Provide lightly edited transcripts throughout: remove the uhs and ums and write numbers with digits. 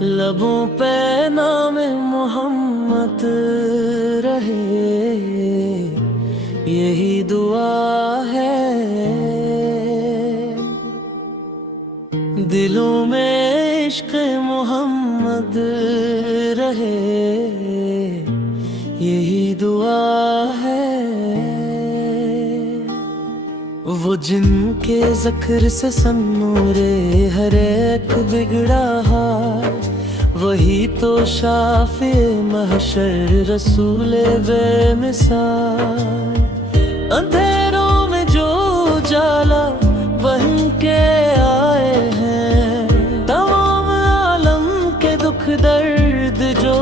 لبوں پہ نام محمد رہے، یہی دعا ہے، دلوں میں عشق محمد رہے، یہی دعا ہے۔ وہ جن کے ذکر سے سنورے ہر ایک بگڑا حال، وہی تو شافع محشر رسول بے مثال۔ اندھیروں میں جو اجالا بن کے آئے ہیں، تمام عالم کے دکھ درد جو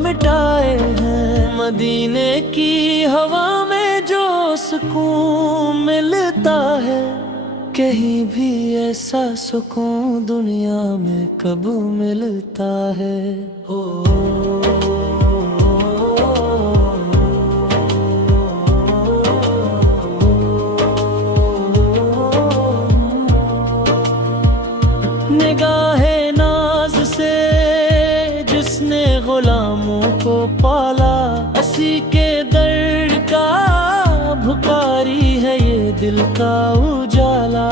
مٹائے ہیں۔ مدینے کی ہوا میں جو سکون ملتا ہے، کہیں بھی ایسا سکون دنیا میں کب ملتا ہے۔ نگاہ ناز سے جس نے غلاموں کو پالا، اسی کے در کا بھکاری ہے یہ دل کا اجالا۔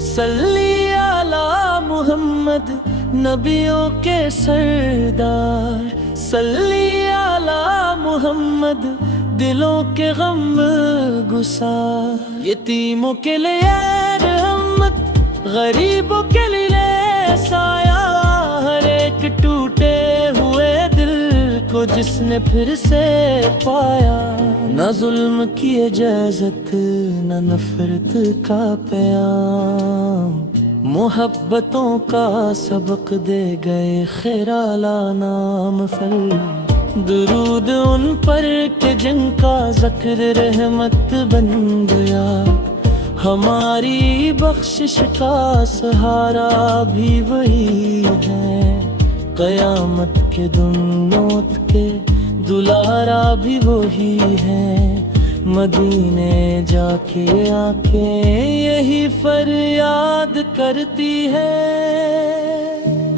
صلی علی محمد نبیوں کے سردار، صلی علی محمد دلوں کے غم گسار۔ یتیموں کے لیے رحمت، غریبوں کے لیے سایہ، ہر ایک ٹوٹے ہوئے دل کو جس نے پھر سے پایا۔ نہ ظلم کی اجازت، نہ نفرت کا پیام، محبتوں کا سبق دے گئے خیرالا نام فل۔ درود ان پر کہ جن کا ذکر رحمت بن گیا، ہماری بخشش کا سہارا بھی وہی ہے۔ قیامت کے دن موت کے دلارا بھی وہی ہے۔ مدینے جا کے آنکھیں یہی فریاد کرتی ہے،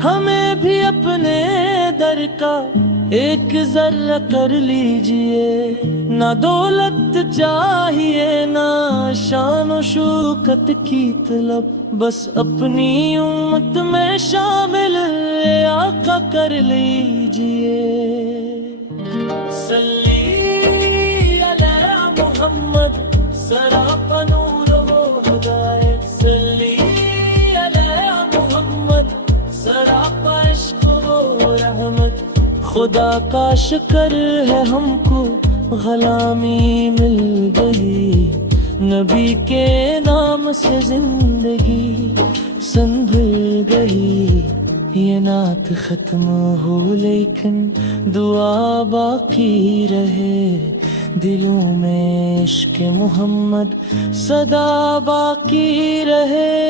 ہمیں بھی اپنے در کا ایک ذرہ کر لیجئے۔ نہ دولت چاہیے، نہ شان و شوکت کی طلب، بس اپنی امت میں شامل آقا کر لیجئے۔ صلی علی محمد سراپا نور و ہدایت، صلی علی محمد سراپا عشق و رحمت۔ خدا کا شکر ہے ہم کو غلامی مل گئی، نبی کے نام سے زندگی سنبھل گئی۔ یہ نعت ختم ہو لیکن دعا باقی رہے، دلوں میں عشق محمد صدا باقی رہے۔